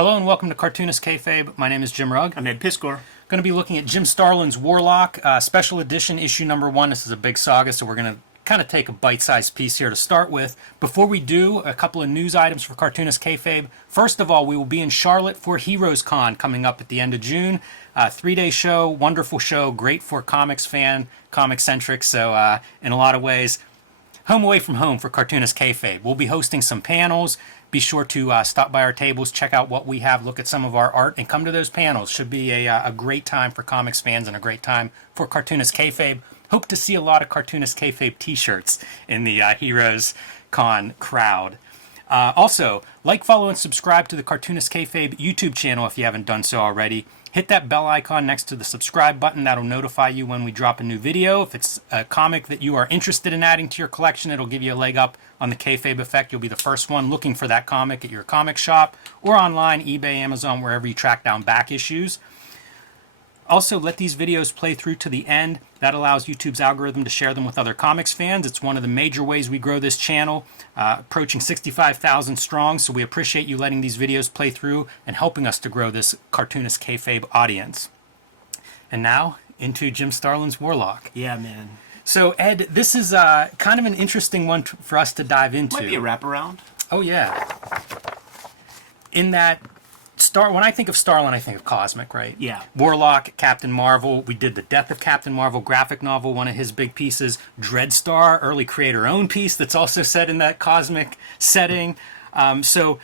Hello and welcome to Cartoonist Kayfabe. My name is Jim Rugg. I'm Ed Piscor. Going to be looking at Jim Starlin's Warlock, special edition, issue number 1. This is a big saga, so we're going to kind of take a bite-sized piece here to start with. Before we do, a couple of news items for Cartoonist Kayfabe. First of all, we will be in Charlotte for Heroes Con coming up at the end of June. 3-day show, wonderful show, great for comics fan, comic-centric, so in a lot of ways, home away from home for Cartoonist Kayfabe. We'll be hosting some panels. Be sure to stop by our tables, check out what we have, look at some of our art, and come to those panels. Should be a great time for comics fans and a great time for Cartoonist Kayfabe. Hope to see a lot of Cartoonist Kayfabe t-shirts in the Heroes Con crowd. Also, like, follow, and subscribe to the Cartoonist Kayfabe YouTube channel if you haven't done so already. Hit that bell icon next to the subscribe button. That'll notify you when we drop a new video. If it's a comic that you are interested in adding to your collection, it'll give you a leg up on the Kayfabe effect. You'll be the first one looking for that comic at your comic shop or online, eBay, Amazon, wherever you track down back issues. Also, let these videos play through to the end. That allows YouTube's algorithm to share them with other comics fans. It's one of the major ways we grow this channel, approaching 65,000 strong, so we appreciate you letting these videos play through and helping us to grow this Cartoonist Kayfabe audience. And now, into Jim Starlin's Warlock. Yeah, man. So, Ed, this is kind of an interesting one for us to dive into. Might be a wraparound. Oh, yeah. In that, when I think of Starlin, I think of Cosmic, right? Yeah. Warlock, Captain Marvel. We did the Death of Captain Marvel graphic novel, one of his big pieces. Dreadstar, early creator-owned piece that's also set in that cosmic setting. So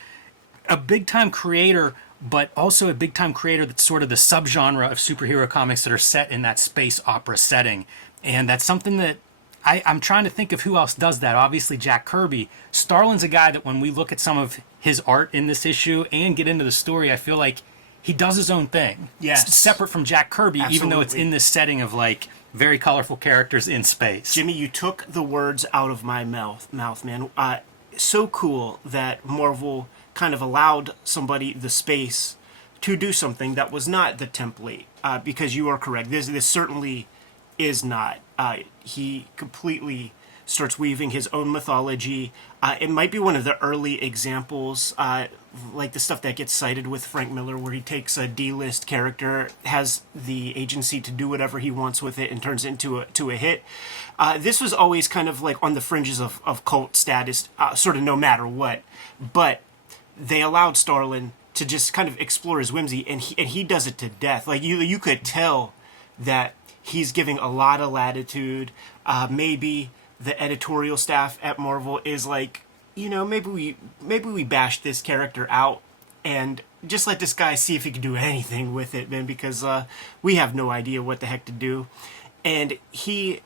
a big-time creator, but also a big-time creator that's sort of the subgenre of superhero comics that are set in that space opera setting. And that's something that I'm trying to think of who else does that. Obviously, Jack Kirby. Starlin's a guy that when we look at some of his art in this issue and get into the story, I feel like he does his own thing. Yes. Separate from Jack Kirby, Absolutely. even though it's in this setting of like very colorful characters in space. Jimmy, you took the words out of my mouth, man. So cool that Marvel kind of allowed somebody the space to do something that was not the template. Because you are correct. This certainly is not. He completely starts weaving his own mythology. It might be one of the early examples, like the stuff that gets cited with Frank Miller, where he takes a D-list character, has the agency to do whatever he wants with it, and turns it into a hit. This was always kind of like on the fringes of cult status, sort of no matter what. But they allowed Starlin to just kind of explore his whimsy, and he does it to death. Like you could tell that he's giving a lot of latitude. Maybe the editorial staff at Marvel is like, maybe we bash this character out and just let this guy see if he can do anything with it, man, because we have no idea what the heck to do. And he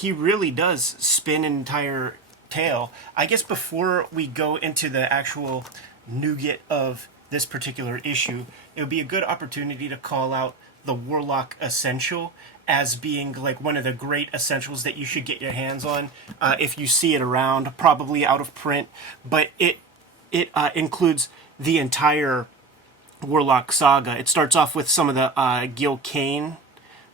really does spin an entire tale. I guess before we go into the actual nougat of this particular issue, it would be a good opportunity to call out the Warlock Essential as being like one of the great essentials that you should get your hands on if you see it around, probably out of print. But it includes the entire Warlock saga. It starts off with some of the Gil Kane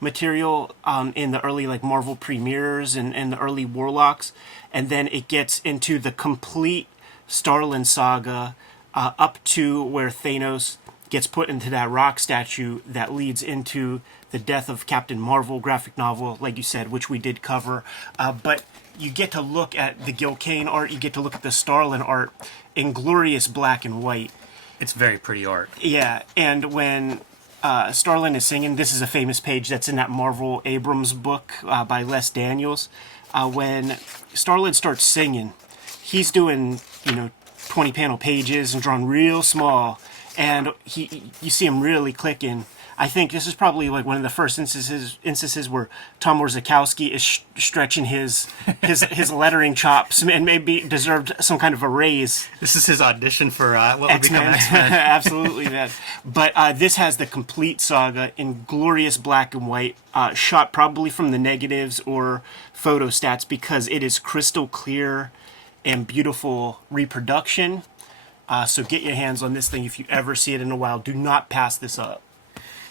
material in the early like Marvel premieres and the early Warlocks, and then it gets into the complete Starlin saga up to where Thanos gets put into that rock statue that leads into the Death of Captain Marvel graphic novel, like you said, which we did cover. But you get to look at the Gil Kane art, you get to look at the Starlin art in glorious black and white. It's very pretty art. Yeah, and when Starlin is singing, this is a famous page that's in that Marvel Abrams book by Les Daniels. When Starlin starts singing, he's doing, 20 panel pages and drawn real small. And you see him really clicking. I think this is probably like one of the first instances where Tom Warzakowski is stretching his lettering chops and maybe deserved some kind of a raise. This is his audition for what would become X-Men. Absolutely, man. But this has the complete saga in glorious black and white, shot probably from the negatives or photo stats because it is crystal clear and beautiful reproduction. So get your hands on this thing if you ever see it in a while. Do not pass this up.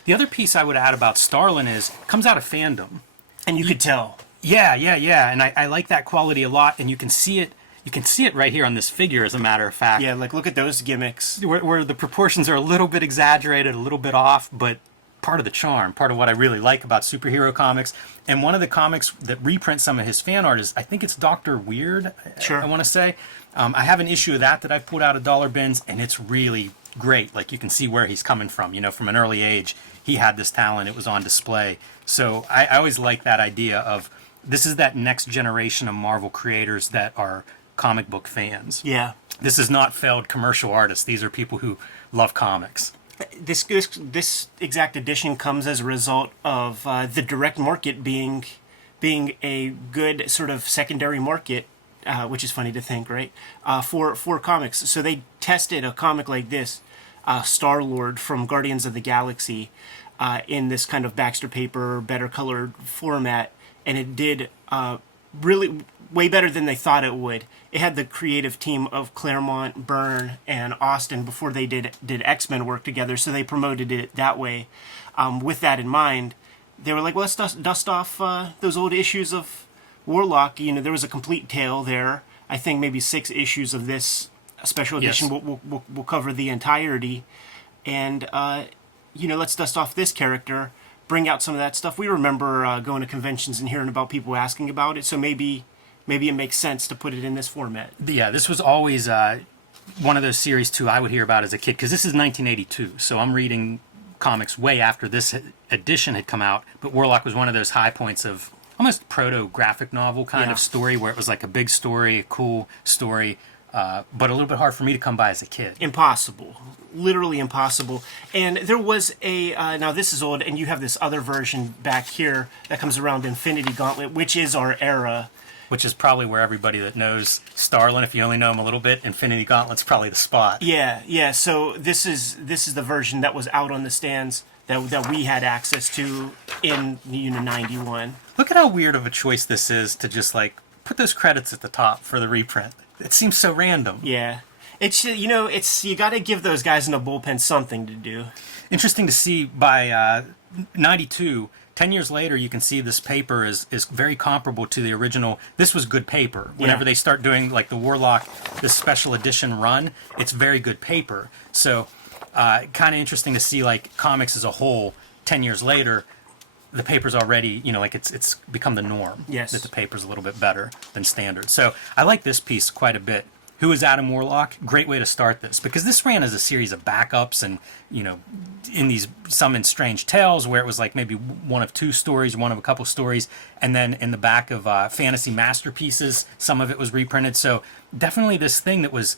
The other piece I would add about Starlin is comes out of fandom. And you could tell. Yeah. And I like that quality a lot. And you can see it You can see it right here on this figure, as a matter of fact. Yeah, like look at those gimmicks. Where the proportions are a little bit exaggerated, a little bit off, but part of the charm, part of what I really like about superhero comics. And one of the comics that reprints some of his fan art is, I think it's Dr. Weird, Sure. I want to say. I have an issue of that I've pulled out of dollar bins, and it's really great. Like, you can see where he's coming from. You know, from an early age, he had this talent. It was on display. So I always like that idea of, this is that next generation of Marvel creators that are comic book fans. Yeah. This is not failed commercial artists. These are people who love comics. This exact edition comes as a result of the direct market being a good sort of secondary market, which is funny to think, right? For comics. So they tested a comic like this, Star-Lord from Guardians of the Galaxy, in this kind of Baxter paper, better colored format, and it did really way better than they thought it would. It had the creative team of Claremont, Byrne, and Austin before they did X-Men work together, so they promoted it that way. With that in mind, they were like, well, let's dust off those old issues of Warlock. You know, there was a complete tale there. I think maybe 6 issues of this special edition. Yes. We'll cover the entirety. And, you know, let's dust off this character, bring out some of that stuff. We remember going to conventions and hearing about people asking about it, so maybe it makes sense to put it in this format. Yeah, this was always one of those series, too, I would hear about as a kid, because this is 1982, so I'm reading comics way after this edition had come out, but Warlock was one of those high points of almost proto-graphic novel kind of story, where it was like a big story, a cool story, but a little bit hard for me to come by as a kid. Impossible. Literally impossible. And there was a, now this is old, and you have this other version back here that comes around, Infinity Gauntlet, which is our era. Which is probably where everybody that knows Starlin, if you only know him a little bit, Infinity Gauntlet's probably the spot. Yeah. So this is the version that was out on the stands that we had access to in 91. Look at how weird of a choice this is to just like put those credits at the top for the reprint. It seems so random. Yeah. It's, you know, you got to give those guys in the bullpen something to do. Interesting to see by 92, 10 years later, you can see this paper is very comparable to the original. This was good paper. Whenever they start doing like the Warlock, this special edition run, it's very good paper. So kind of interesting to see like comics as a whole, 10 years later, the paper's already, you know, like it's become the norm. Yes. That the paper's a little bit better than standard. So I like this piece quite a bit. Who is Adam Warlock? Great way to start this, because this ran as a series of backups and, you know, some in Strange Tales where it was like maybe one of 2 stories, one of a couple stories, and then in the back of Fantasy Masterpieces, some of it was reprinted. So definitely this thing that was,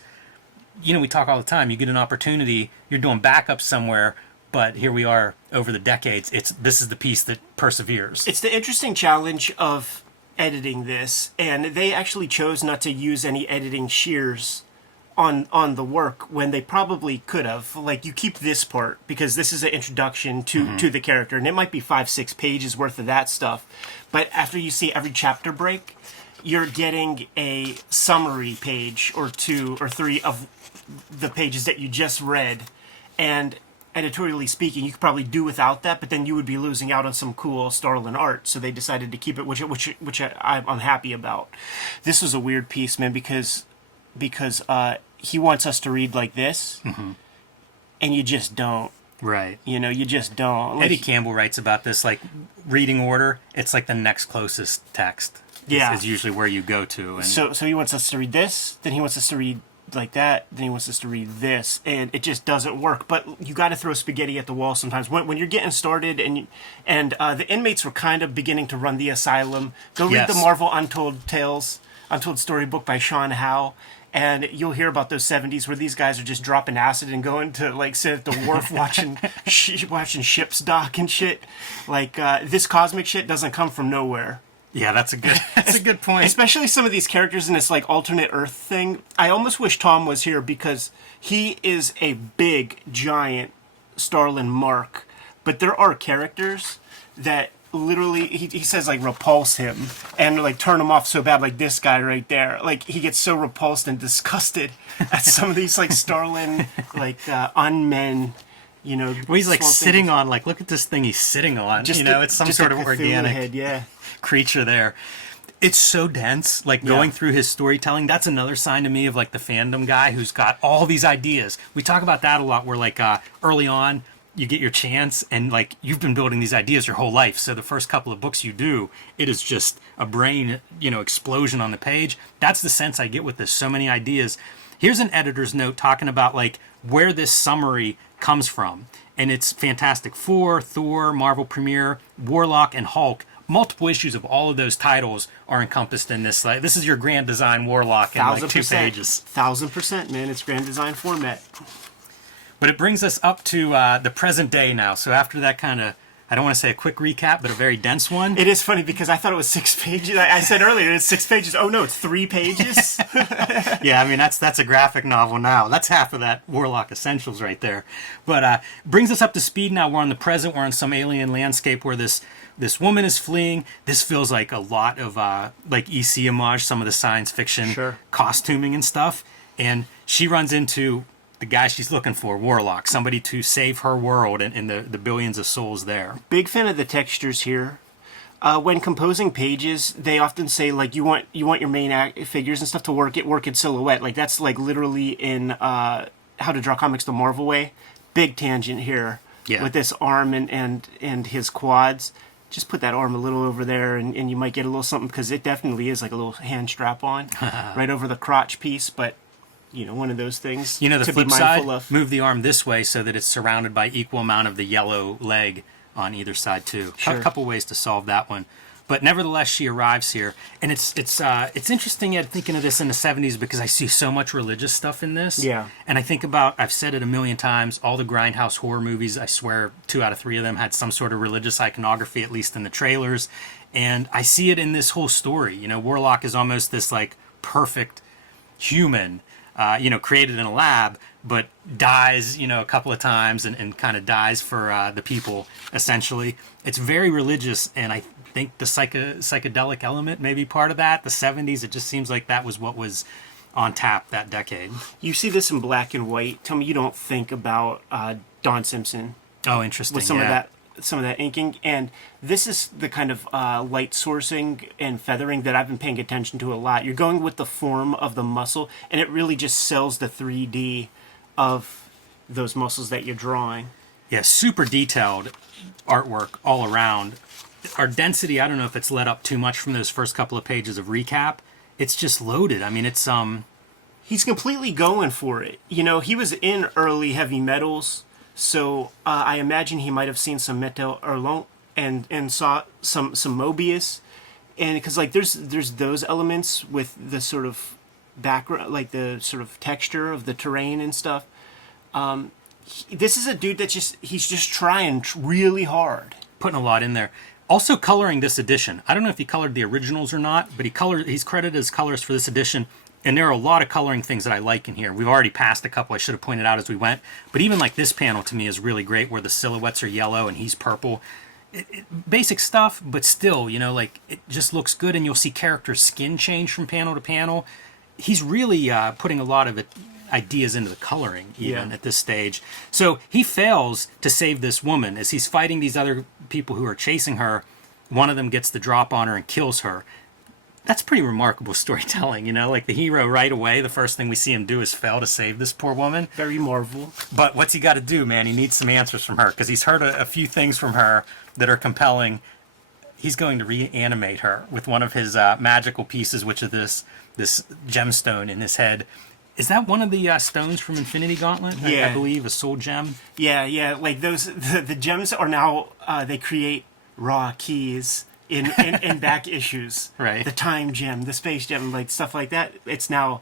you know, we talk all the time, you get an opportunity, you're doing backups somewhere, but here we are over the decades. This is the piece that perseveres. It's the interesting challenge of editing this, and they actually chose not to use any editing shears on the work when they probably could have. Like, you keep this part because this is an introduction to the character, and it might be 5-6 pages worth of that stuff, but after you see every chapter break, you're getting a summary page or 2 or 3 of the pages that you just read, and editorially speaking, you could probably do without that, but then you would be losing out on some cool Starlin art. So they decided to keep it, which I'm happy about. This was a weird piece, man, because he wants us to read like this, and you just don't. Right. You know, you just don't. Like, Eddie Campbell writes about this, like reading order. It's like the next closest text. Is usually where you go to. And so he wants us to read this, then he wants us to read like that, then he wants us to read this, and it just doesn't work. But you got to throw spaghetti at the wall sometimes when you're getting started, and the inmates were kind of beginning to run the asylum. Go read the Marvel Untold Storybook by Sean Howe, and you'll hear about those 70s where these guys are just dropping acid and going to like sit at the wharf watching ships dock and shit. Like this cosmic shit doesn't come from nowhere. Yeah, that's a good point. Especially some of these characters in this like alternate Earth thing. I almost wish Tom was here because he is a big, giant Starlin mark. But there are characters that literally, he says like repulse him and like turn him off so bad, like this guy right there. Like he gets so repulsed and disgusted at some of these like Starlin like unmen. You know, well, he's like sitting on, look at this thing he's sitting on. It's some sort of organic head, creature there. It's so dense, like going through his storytelling. That's another sign to me of like the fandom guy who's got all these ideas. We talk about that a lot where like early on you get your chance and like you've been building these ideas your whole life. So the first couple of books you do, it is just a brain, explosion on the page. That's the sense I get with this. So many ideas. Here's an editor's note talking about like where this summary comes from. And it's Fantastic Four, Thor, Marvel Premiere, Warlock, and Hulk. Multiple issues of all of those titles are encompassed in this. Like, this is your Grand Design Warlock in like 2 pages. 1000%, man. It's Grand Design format. But it brings us up to the present day now. So after that kind of, I don't want to say a quick recap, but a very dense one. It is funny because I thought it was 6 pages. I said earlier it's 6 pages. Oh no, it's 3 pages. Yeah, I mean that's a graphic novel now. That's half of that Warlock Essentials right there. But brings us up to speed now. We're on the present. We're on some alien landscape where this woman is fleeing. This feels like a lot of like EC homage, some of the science fiction costuming and stuff. And she runs into the guy she's looking for, Warlock, somebody to save her world and the billions of souls there. Big fan of the textures here. When composing pages, they often say like you want your main figures and stuff to work in silhouette. Like that's like literally in How to Draw Comics the Marvel Way. Big tangent here with this arm and his quads. Just put that arm a little over there and you might get a little something because it definitely is like a little hand strap on right over the crotch piece, but one of those things the to flip be mindful side, of. move the arm this way so that it's surrounded by equal amount of the yellow leg on either side too. Sure. A couple ways to solve that one. But nevertheless, she arrives here. And it's interesting thinking of this in the 70s because I see so much religious stuff in this. Yeah. And I think about, I've said it a million times, all the Grindhouse horror movies, I swear 2 out of 3 of them had some sort of religious iconography, at least in the trailers. And I see it in this whole story. Warlock is almost this like perfect human, created in a lab, but dies, a couple of times and kind of dies for the people, essentially. It's very religious, and I think the psychedelic element may be part of that. The 70s, it just seems like that was what was on tap that decade. You see this in black and white. Tell me you don't think about Don Simpson. Oh, interesting. With some of that inking, and this is the kind of light sourcing and feathering that I've been paying attention to a lot. You're going with the form of the muscle, and it really just sells the 3D of those muscles that you're drawing. Yeah, super detailed artwork all around. Our density, I don't know if it's let up too much from those first couple of pages of recap. It's just loaded. I mean, it's He's completely going for it. He was in early heavy metals. So I imagine he might have seen some Metal Hurlant and saw some Mobius, and because like there's those elements with the sort of background, like the sort of texture of the terrain and stuff. This is a dude that he's just trying really hard, putting a lot in there. Also coloring this edition. I don't know if he colored the originals or not, but he's credited as colorist for this edition. And there are a lot of coloring things that I like in here. We've already passed a couple I should have pointed out as we went. But even like this panel to me is really great where the silhouettes are yellow and he's purple. Basic stuff, but still, like it just looks good. And you'll see characters' skin change from panel to panel. He's really putting a lot of ideas into the coloring even at this stage. So he fails to save this woman. As he's fighting these other people who are chasing her, one of them gets the drop on her and kills her. That's pretty remarkable storytelling, like the hero right away, the first thing we see him do is fail to save this poor woman. Very Marvel. But what's he got to do, man? He needs some answers from her because he's heard a few things from her that are compelling. He's going to reanimate her with one of his magical pieces, which is this gemstone in his head. Is that one of the stones from Infinity Gauntlet? Yeah. I believe, a soul gem. Yeah. Like those, the gems are now, they create raw keys in back issues. Right. The time gem, the space gem, like stuff like that. It's now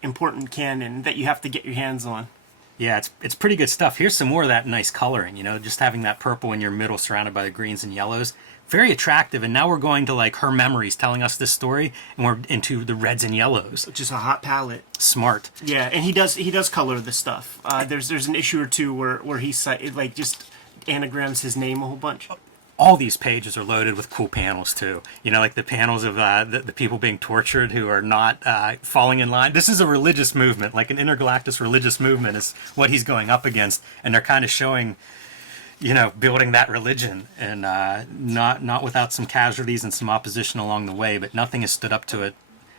important canon that you have to get your hands on. Yeah, it's pretty good stuff. Here's some more of that nice coloring, just having that purple in your middle surrounded by the greens and yellows. Very attractive. And now we're going to like her memories telling us this story, and we're into the reds and yellows. Which is a hot palette. Smart. Yeah, and he does color this stuff. There's an issue or two where he like just anagrams his name a whole bunch. All these pages are loaded with cool panels too. Like the panels of the people being tortured who are not falling in line. This is a religious movement, like an intergalactic religious movement is what he's going up against, and they're kind of showing, building that religion, and not without some casualties and some opposition along the way, but nothing has stood up to it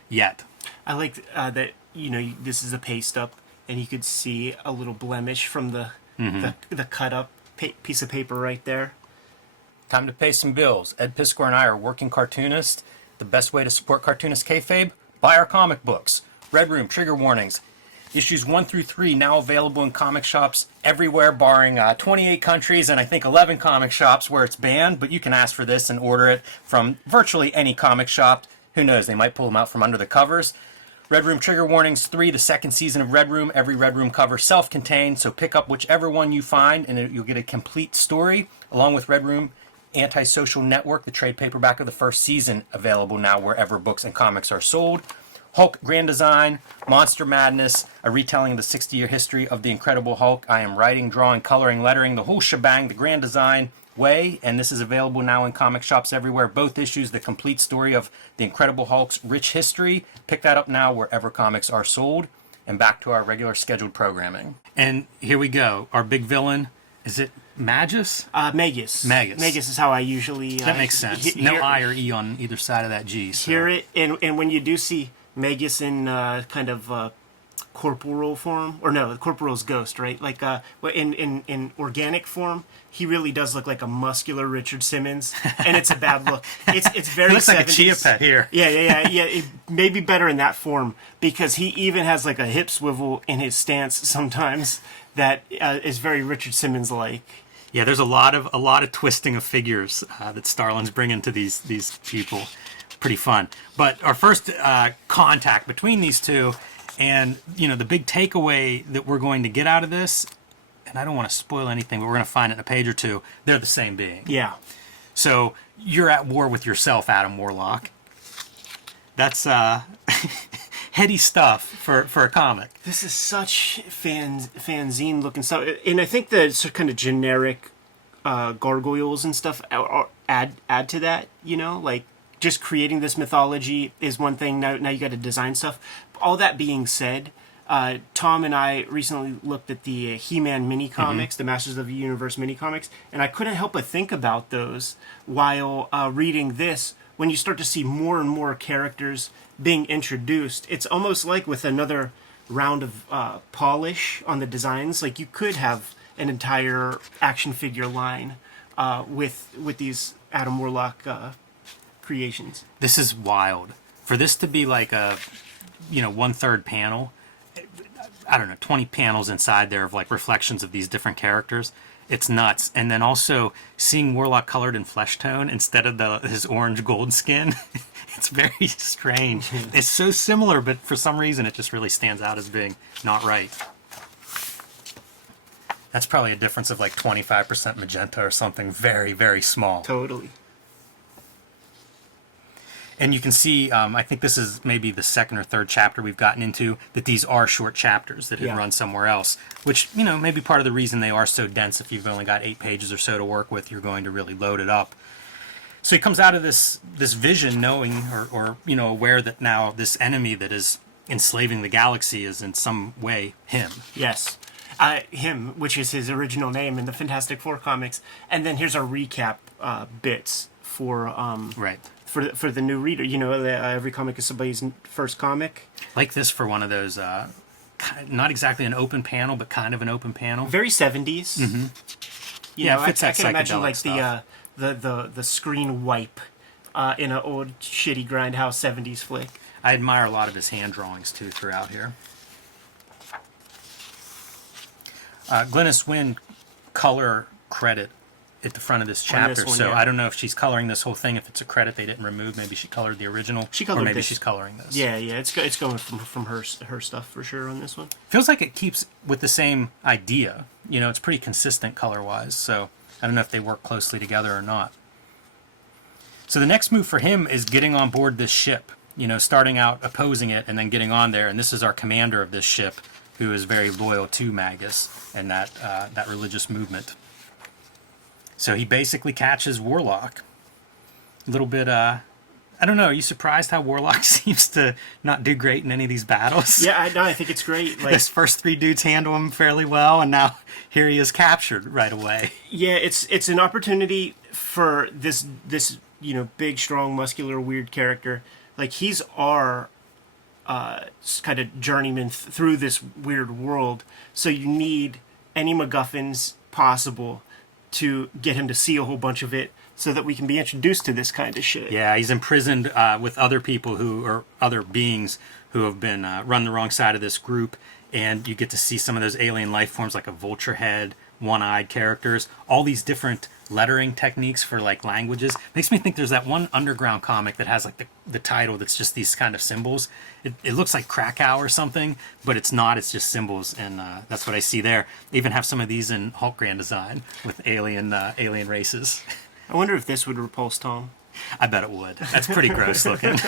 yet. I like that. This is a paste up, and you could see a little blemish from the cut up piece of paper right there. Time to pay some bills. Ed Piskor and I are working cartoonists. The best way to support Cartoonist Kayfabe: buy our comic books. Red Room, Trigger Warnings. Issues 1 through 3 now available in comic shops everywhere, barring 28 countries and I think 11 comic shops where it's banned. But you can ask for this and order it from virtually any comic shop. Who knows? They might pull them out from under the covers. Red Room Trigger Warnings 3, the second season of Red Room. Every Red Room cover self-contained, so pick up whichever one you find and you'll get a complete story, along with Red Room Antisocial Network, the trade paperback of the first season, available now wherever books and comics are sold. Hulk Grand Design, Monster Madness, a retelling of the 60-year history of the Incredible Hulk. I am writing, drawing, coloring, lettering, the whole shebang, the Grand Design way, and this is available now in comic shops everywhere. Both issues, the complete story of the Incredible Hulk's rich history. Pick that up now wherever comics are sold. And back to our regular scheduled programming. And here we go. Our big villain, is it Magus? Magus. Magus. Magus is how I usually... that makes sense. No I or E on either side of that G. So. Hear it, and when you do see Magus in kind of corporal form, or no, corporal's ghost, right? Like in organic form, he really does look like a muscular Richard Simmons, and it's a bad look. It's very. He looks 70s. like a chia pet here. Yeah. It may be better in that form because he even has like a hip swivel in his stance sometimes that is very Richard Simmons like. Yeah, there's a lot of twisting of figures that Starlin's bringing to these people. Pretty fun. But our first contact between these two, and the big takeaway that we're going to get out of this, and I don't want to spoil anything, but we're going to find it in a page or two. They're the same being. Yeah. So you're at war with yourself, Adam Warlock. That's heady stuff for a comic. This is such fanzine looking stuff, and I think the sort of kind of generic gargoyles and stuff add to that. Like just creating this mythology is one thing. Now you got to design stuff. All that being said, Tom and I recently looked at the He-Man mini comics, the Masters of the Universe mini comics, and I couldn't help but think about those while reading this. When you start to see more and more characters being introduced, it's almost like with another round of polish on the designs, like you could have an entire action figure line with these Adam Warlock creations. This is wild. For this to be like a 1/3 panel, I don't know, 20 panels inside there of like reflections of these different characters. It's nuts. And then also seeing Warlock colored in flesh tone instead of his orange gold skin, it's very strange. It's so similar, but for some reason it just really stands out as being not right. That's probably a difference of like 25% magenta or something very, very small. Totally. And you can see, I think this is maybe the second or third chapter we've gotten into, that these are short chapters that had run somewhere else, which, maybe part of the reason they are so dense. If you've only got 8 pages or so to work with, you're going to really load it up. So he comes out of this vision knowing or aware that now this enemy that is enslaving the galaxy is in some way him. Yes. Him, which is his original name in the Fantastic Four comics. And then here's our recap bits for... Right. For the new reader, every comic is somebody's first comic. Like this for one of those, not exactly an open panel, but kind of an open panel. Very 70s. Mm-hmm. I can imagine like stuff. the screen wipe in an old shitty Grindhouse 70s flick. I admire a lot of his hand drawings too throughout here. Glynis Wynn color credit at the front of this chapter, so I don't know if she's coloring this whole thing. If it's a credit they didn't remove, maybe she colored the original, or maybe she's coloring this. Yeah, it's going from her stuff for sure on this one. Feels like it keeps with the same idea. It's pretty consistent color wise. So I don't know if they work closely together or not. So the next move for him is getting on board this ship. Starting out opposing it and then getting on there. And this is our commander of this ship, who is very loyal to Magus and that religious movement. So he basically catches Warlock. A little bit I don't know. Are you surprised how Warlock seems to not do great in any of these battles? Yeah, I think it's great. Like, This first three dudes handle him fairly well, and now here he is captured right away. yeah, it's an opportunity for this big, strong, muscular, weird character. Like, he's our kind of journeyman through this weird world. So you need any MacGuffins possible to get him to see a whole bunch of it, so that we can be introduced to this kind of shit. Yeah, he's imprisoned with other people who are other beings who have been run the wrong side of this group, and you get to see some of those alien life forms like a vulture head, one-eyed characters, all these different lettering techniques for like languages. Makes me think there's that one underground comic that has like the title that's just these kind of symbols. It looks like Krakow or something, but it's not. It's just symbols, and that's what I see there. They even have some of these in Hulk Grand Design with alien races. I wonder if this would repulse Tom. I bet it would. That's pretty gross looking.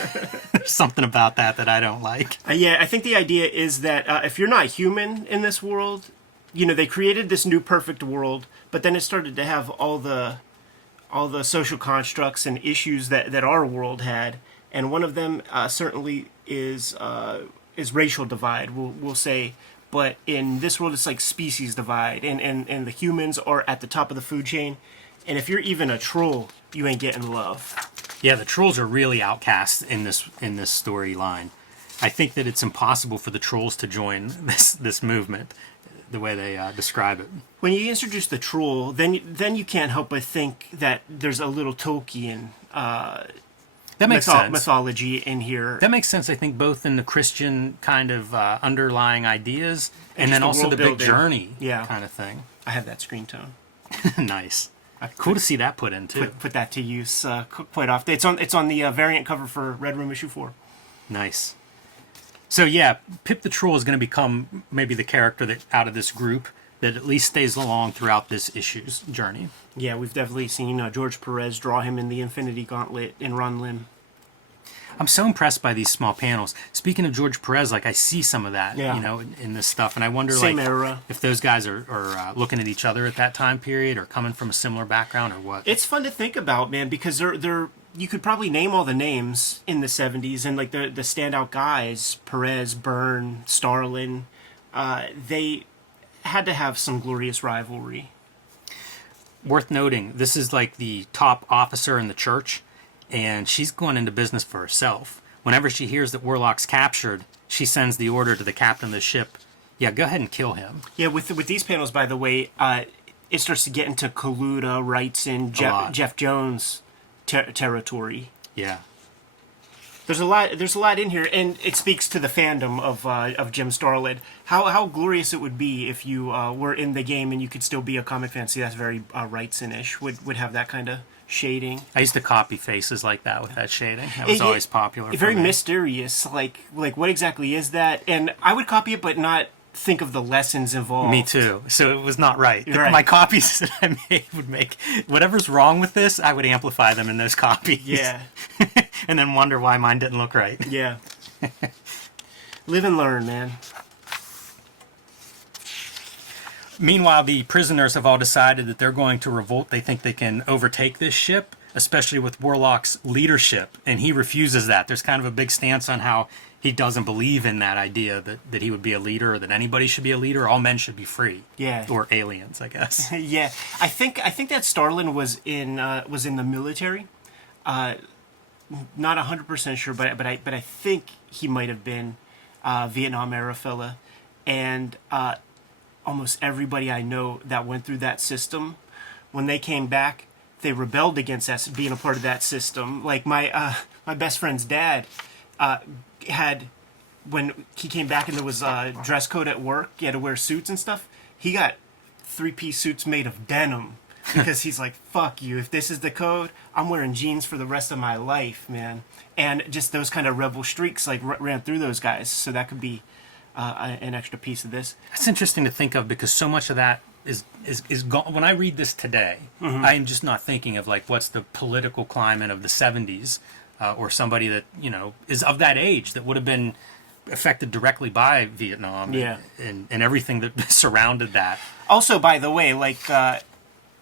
There's something about that I don't like. Yeah, I think the idea is that if you're not human in this world, they created this new perfect world, but then it started to have all the social constructs and issues that our world had, and one of them certainly is racial divide. We'll say, but in this world it's like species divide, and the humans are at the top of the food chain. And if you're even a troll, you ain't getting love. Yeah, the trolls are really outcast in this storyline. I think that it's impossible for the trolls to join this movement, the way they describe it. When you introduce the troll, then you can't help but think that there's a little Tolkien That makes sense. mythology in here. That makes sense, I think, both in the Christian kind of underlying ideas and then the also world the big building. journey Yeah. kind of thing. I have that screen tone. Nice. Cool to see that put in, too. Put that to use quite often. It's on the variant cover for Red Room issue 4. Nice. So yeah, Pip the Troll is going to become maybe the character that out of this group that at least stays along throughout this issue's journey. Yeah, we've definitely seen George Perez draw him in the Infinity Gauntlet in Ron Lim. I'm so impressed by these small panels. Speaking of George Perez, like I see some of that, Yeah. in this stuff, and I wonder Same era. if those guys are looking at each other at that time period or coming from a similar background or what. It's fun to think about, man, because they're you could probably name all the names in the 70s, and like the standout guys, Perez, Byrne, Starlin, they had to have some glorious rivalry. Worth noting, this is like the top officer in the church, and she's going into business for herself. Whenever she hears that Warlock's captured, she sends the order to the captain of the ship, yeah, go ahead and kill him. Yeah, with these panels, by the way, it starts to get into Kaluta, Wrightson, Jeff Jones territory. Yeah. There's a lot in here, and it speaks to the fandom of Jim Starlin. How glorious it would be if you were in the game and you could still be a comic fan. See, that's very Wrightson-ish. Would have that kind of shading. I used to copy faces like that with that shading. That was always popular. Very me. mysterious. Like what exactly is that? And I would copy it, but not think of the lessons involved. Me too. So it was not right. Right. My copies that I made would make whatever's wrong with this, I would amplify them in those copies. Yeah. And then wonder why mine didn't look right. Yeah. Live and learn, man. Meanwhile, the prisoners have all decided that they're going to revolt. They think they can overtake this ship, especially with Warlock's leadership, and he refuses that. There's kind of a big stance on how he doesn't believe in that idea that he would be a leader or that anybody should be a leader. All men should be free. Yeah. Or aliens, I guess. Yeah. I think that Starlin was in the military. Not 100% sure, but I think he might have been Vietnam era fella, and almost everybody I know that went through that system, when they came back, they rebelled against that, being a part of that system. Like my best friend's dad had, when he came back and there was a dress code at work, he had to wear suits and stuff. He got 3-piece suits made of denim. Because he's like, fuck you. If this is the code, I'm wearing jeans for the rest of my life, man. And just those kind of rebel streaks like ran through those guys. So that could be an extra piece of this. That's interesting to think of because so much of that is gone. When I read this today, I am just not thinking of like what's the political climate of the 70s or somebody that, is of that age that would have been affected directly by Vietnam Yeah. and everything that surrounded that. Also, by the way, like...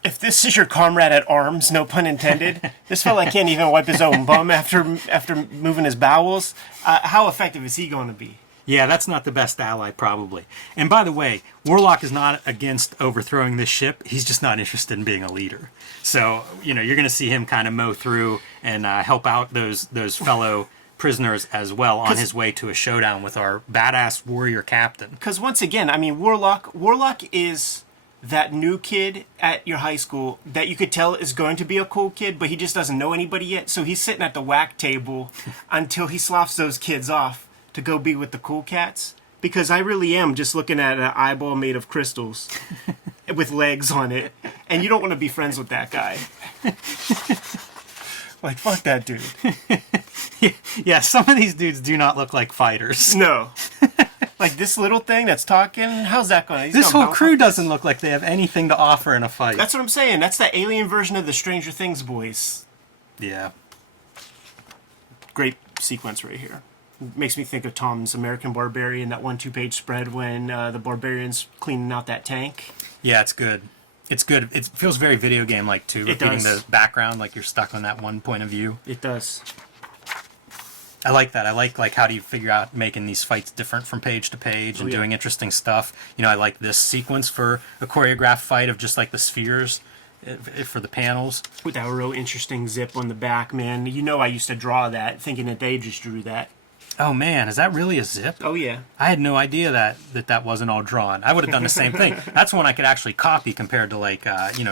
If this is your comrade at arms, no pun intended, this fella can't even wipe his own bum after moving his bowels. How effective is he going to be? Yeah, that's not the best ally, probably. And by the way, Warlock is not against overthrowing this ship. He's just not interested in being a leader. So, you're going to see him kind of mow through and help out those fellow prisoners as well on his way to a showdown with our badass warrior captain. Because once again, I mean, Warlock is that new kid at your high school that you could tell is going to be a cool kid, but he just doesn't know anybody yet. So he's sitting at the whack table until he sloughs those kids off to go be with the cool cats. Because I really am just looking at an eyeball made of crystals with legs on it, and you don't want to be friends with that guy. Like, fuck that dude. Yeah, some of these dudes do not look like fighters. No. Like this little thing that's talking, how's that going? This whole crew doesn't look like they have anything to offer in a fight. That's what I'm saying. That's that alien version of the Stranger Things boys. Yeah. Great sequence right here. Makes me think of Tom's American Barbarian, that 1-2 page spread when the Barbarian's cleaning out that tank. Yeah, it's good. It's good. It feels very video game-like, too. Repeating the background, like you're stuck on that one point of view. It does. I like that. I like how do you figure out making these fights different from page to page and doing interesting stuff. I like this sequence for a choreographed fight of just like the spheres for the panels. With that real interesting zip on the back, man. I used to draw that, thinking that they just drew that. Oh man, is that really a zip? Oh yeah. I had no idea that wasn't all drawn. I would have done the same thing. That's one I could actually copy compared to like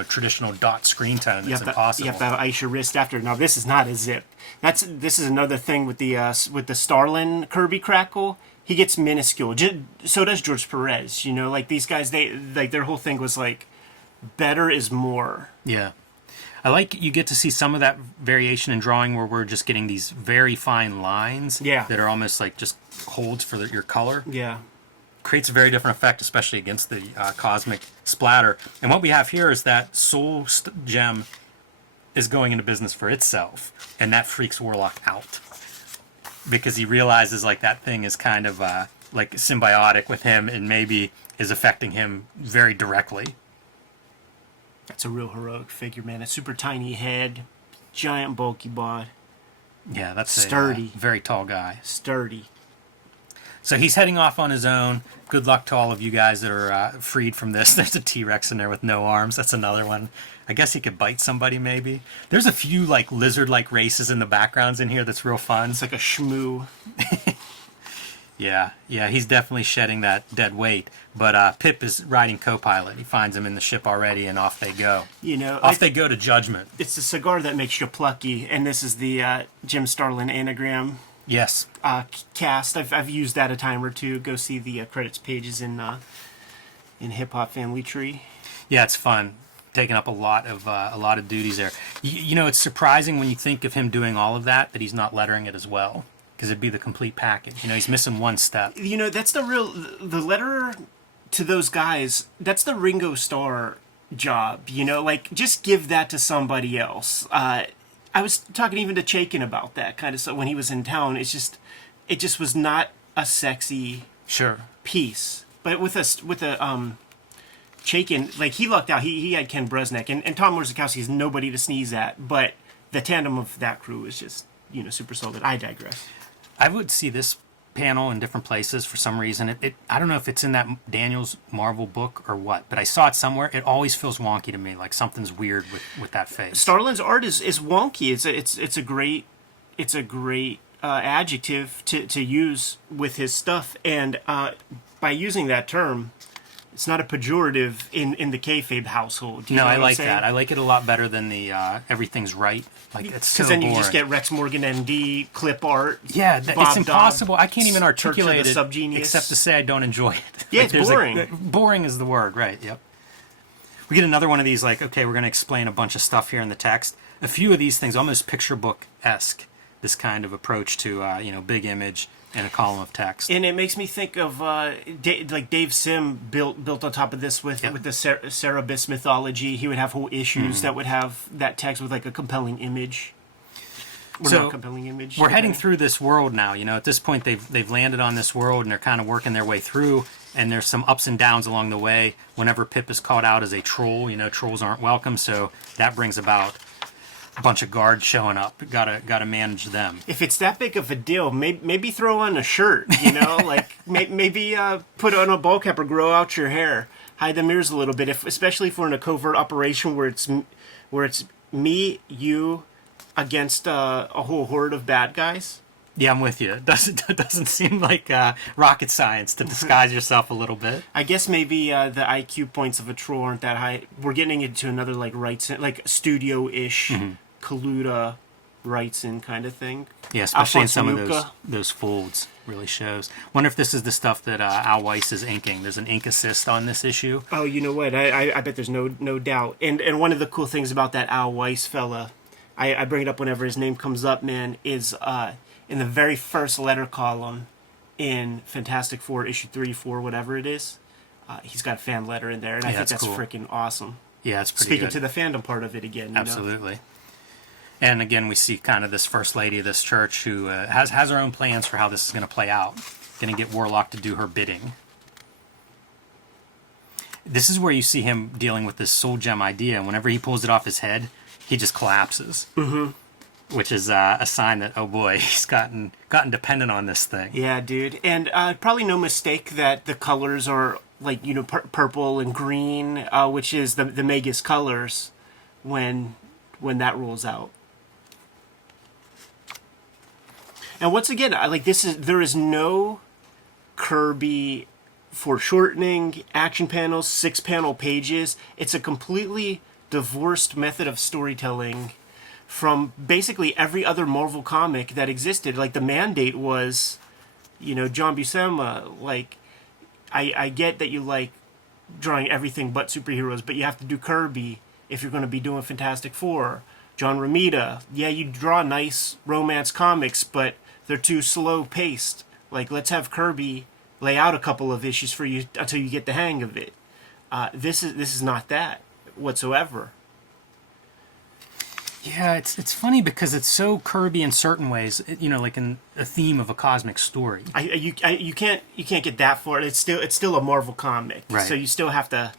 traditional dot screen tone. That's impossible. You have to ice your wrist after. Now this is not a zip. This is another thing with the Starlin Kirby crackle. He gets minuscule. So does George Perez. Like these guys, they like their whole thing was like better is more. Yeah. I like you get to see some of that variation in drawing where we're just getting these very fine lines that are almost like just holds for your color. Yeah. Creates a very different effect, especially against the cosmic splatter. And what we have here is that soul gem is going into business for itself, and that freaks Warlock out. Because he realizes like that thing is kind of like symbiotic with him and maybe is affecting him very directly. That's a real heroic figure, man. A super tiny head, giant bulky bod. Yeah, that's sturdy. A very tall guy. Sturdy. So he's heading off on his own. Good luck to all of you guys that are freed from this. There's a T-Rex in there with no arms. That's another one. I guess he could bite somebody, maybe. There's a few like lizard-like races in the backgrounds in here that's real fun. It's like a shmoo. Yeah, he's definitely shedding that dead weight. But Pip is riding co-pilot. He finds him in the ship already, and off they go. Off they go to Judgment. It's the cigar that makes you plucky, and this is the Jim Starlin anagram. Yes. Cast. I've used that a time or two. Go see the credits pages in Hip Hop Family Tree. Yeah, it's fun. Taking up a lot of duties there. It's surprising when you think of him doing all of that he's not lettering it as well. Because it'd be the complete package. He's missing one step. That's the letterer to those guys, that's the Ringo Starr job. Like, just give that to somebody else. I was talking even to Chaykin about that kind of stuff when he was in town. It just was not a sexy piece. But with Chaykin, like, he lucked out. He had Ken Bresnik, and Tom Morzakowski is nobody to sneeze at, but the tandem of that crew is just, super solid. I digress. I would see this panel in different places for some reason. I don't know if it's in that Daniels Marvel book or what, but I saw it somewhere. It always feels wonky to me, like something's weird with that face. Starlin's art is wonky. It's a great adjective to use with his stuff, and by using that term, it's not a pejorative in the Kayfabe household. No, I like that. I like it a lot better than the everything's right. Like, it's so boring. Because then you just get Rex Morgan MD clip art. Yeah, it's impossible. I can't even articulate it Subgenius. Except to say I don't enjoy it. Yeah, it's boring. Boring is the word, right? Yep. We get another one of these, like, okay, we're going to explain a bunch of stuff here in the text. A few of these things, almost picture book-esque, this kind of approach to, big image and a column of text. And it makes me think of Dave Sim built on top of this with the Cerebus mythology. He would have whole issues that would have that text with like a compelling image. We're heading through this world now. At this point they've landed on this world and they're kind of working their way through. and there's some ups and downs along the way. Whenever Pip is called out as a troll, trolls aren't welcome, so that brings about a bunch of guards showing up. Gotta manage them. If it's that big of a deal, maybe throw on a shirt, like maybe put on a ball cap or grow out your hair, hide the ears a little bit. Especially if we're in a covert operation where it's me, you, against a whole horde of bad guys. Yeah, I'm with you. It doesn't seem like rocket science to disguise yourself a little bit. I guess maybe the IQ points of a troll aren't that high. We're getting into another like studio-ish, Kaluta Wrightson kind of thing. Yeah, especially Alphonse in some Mucha. of those folds. Really shows. Wonder if this is the stuff that Al Weiss is inking. There's an ink assist on this issue. Oh, you know what? I bet there's no doubt. And one of the cool things about that Al Weiss fella, I bring it up whenever his name comes up, man, is in the very first letter column in Fantastic Four, issue 3, 4, whatever it is, he's got a fan letter in there, and I think that's cool. Freaking awesome. Yeah, it's pretty Speaking good. to the fandom part of it again. Absolutely. And again, we see kind of this first lady of this church who has her own plans for how this is going to play out. Going to get Warlock to do her bidding. This is where you see him dealing with this soul gem idea, and whenever he pulls it off his head, he just collapses. Mm-hmm. Which is a sign that, oh boy, he's gotten dependent on this thing. Yeah, dude. And probably no mistake that the colors are like, purple and green, which is the Magus colors when that rolls out. And once again, there is no Kirby foreshortening, action panels, 6-panel pages. It's a completely divorced method of storytelling from basically every other Marvel comic that existed. Like, the mandate was, John Buscema, like, I get that you like drawing everything but superheroes, but you have to do Kirby if you're going to be doing Fantastic Four. John Romita, yeah, you draw nice romance comics, but they're too slow-paced. Like, let's have Kirby lay out a couple of issues for you until you get the hang of it. This is not that whatsoever. Yeah, it's funny because it's so Kirby in certain ways, like in a theme of a cosmic story. You can't get that far. It's still a Marvel comic, right. So you still have to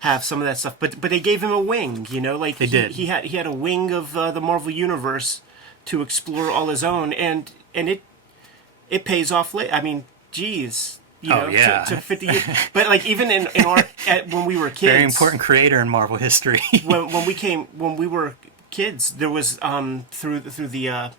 have some of that stuff. But they gave him a wing, like they did. He had a wing of the Marvel universe to explore all his own, and it pays off late. I mean, geez. To 50 years. But like even in when we were kids, very important creator in Marvel history. when we were kids, there was through the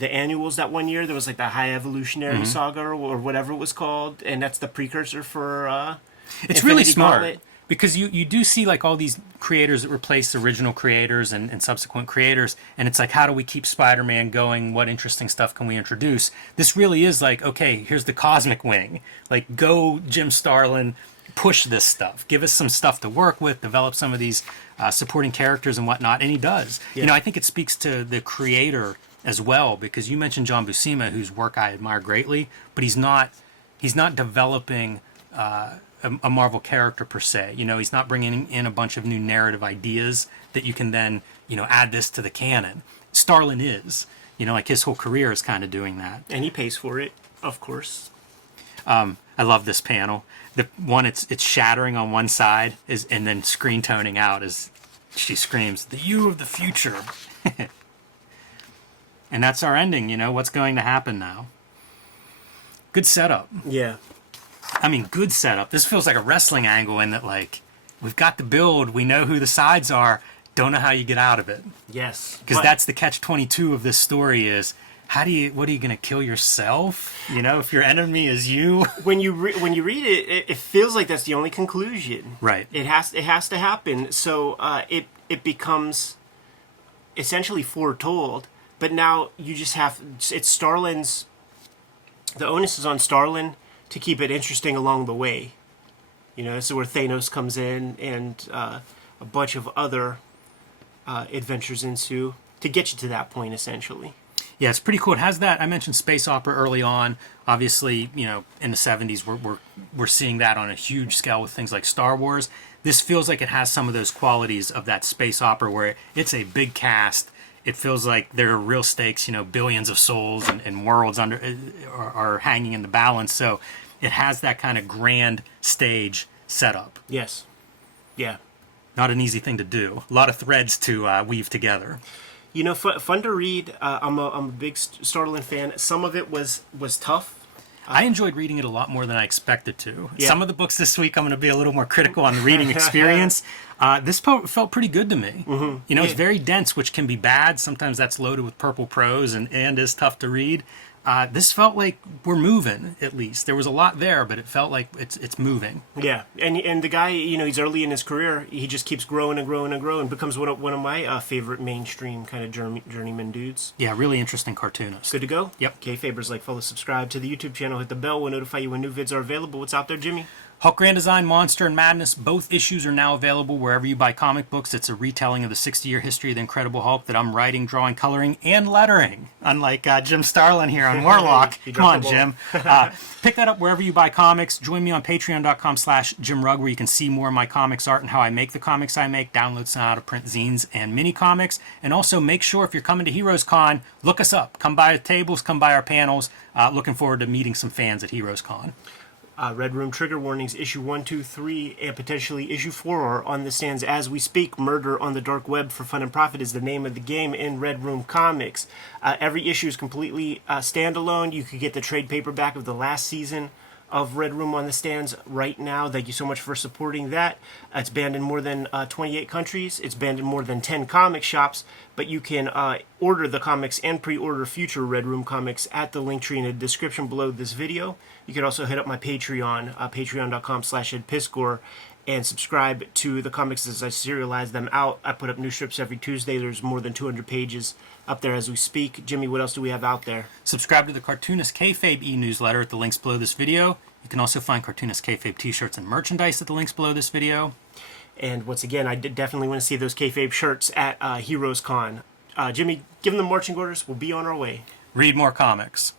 annuals that one year there was like the High Evolutionary Saga or whatever it was called, and that's the precursor for it's Infinity really smart Gauntlet. because you do see like all these creators that replace original creators and subsequent creators, and it's like, how do we keep Spider-Man going? What interesting stuff can we introduce? This really is like, okay, here's the cosmic wing, like, go Jim Starlin, push this stuff, give us some stuff to work with, develop some of these supporting characters and whatnot, and he does. Yeah. I think it speaks to the creator as well, because you mentioned John Buscema, whose work I admire greatly, but he's not developing a Marvel character per se. He's not bringing in a bunch of new narrative ideas that you can then add this to the canon. Starlin is, like his whole career is kind of doing that, and he pays for it, of course. I love this panel. The one it's shattering on one side and then screen toning out as she screams, "The you of the future." And that's our ending. What's going to happen now? Good setup. Yeah. I mean, good setup. This feels like a wrestling angle in that, like, we've got the build, we know who the sides are, don't know how you get out of it. Yes. Because that's the catch-22 of this story is, what are you going to kill yourself? If your enemy is you? When you read it, it feels like that's the only conclusion. Right. It has to happen. So it becomes essentially foretold. But now you just have, it's Starlin's, the onus is on Starlin to keep it interesting along the way. This is where Thanos comes in and a bunch of other adventures ensue to get you to that point, essentially. Yeah, it's pretty cool. It has that. I mentioned space opera early on. Obviously, in the 70s, we're seeing that on a huge scale with things like Star Wars. This feels like it has some of those qualities of that space opera where it's a big cast. it feels like there are real stakes, billions of souls and worlds are hanging in the balance. So it has that kind of grand stage setup. Yes. Yeah. Not an easy thing to do. A lot of threads to weave together. Fun to read. I'm a big Starlin fan. Some of it was tough. I enjoyed reading it a lot more than I expected to. Yeah. Some of the books this week, I'm going to be a little more critical on the reading experience. This felt pretty good to me. Mm-hmm. It's very dense, which can be bad. Sometimes that's loaded with purple prose and is tough to read. This felt like we're moving, at least. There was a lot there, but it felt like it's moving. Yeah, and the guy, he's early in his career. He just keeps growing and growing and growing. Becomes one of my favorite mainstream kind of journeyman dudes. Yeah, really interesting cartoonist. Good to go? Yep. Kayfabers, like, follow, subscribe to the YouTube channel, hit the bell. We'll notify you when new vids are available. What's out there, Jimmy? Hulk Grand Design, Monster, and Madness, both issues are now available wherever you buy comic books. It's a retelling of the 60-year history of the Incredible Hulk that I'm writing, drawing, coloring, and lettering. Unlike Jim Starlin here on Warlock. Come on, Jim. Pick that up wherever you buy comics. Join me on patreon.com/JimRugg, where you can see more of my comics art and how I make the comics I make, download some out-of-print zines and mini comics. And also make sure if you're coming to Heroes Con, look us up. Come by the tables, come by our panels. Looking forward to meeting some fans at Heroes Con. Red Room Trigger Warnings, issue 1, 2, 3, and potentially issue 4 are on the stands as we speak. Murder on the Dark Web for Fun and Profit is the name of the game in Red Room Comics. Every issue is completely standalone. You could get the trade paperback of the last season of Red Room on the stands right now. Thank you so much for supporting that. It's banned in more than 28 countries. It's banned in more than 10 comic shops, but you can order the comics and pre-order future Red Room comics at the link tree in the description below this video. You can also hit up my Patreon, patreon.com/EdPiscor, and subscribe to the comics as I serialize them out. I put up new strips every Tuesday. There's more than 200 pages up there as we speak. Jimmy, what else do we have out there? Subscribe to the Cartoonist Kayfabe e-newsletter at the links below this video. You can also find Cartoonist Kayfabe t-shirts and merchandise at the links below this video. And once again, I definitely want to see those Kayfabe shirts at Heroes Con. Jimmy, give them the marching orders. We'll be on our way. Read more comics.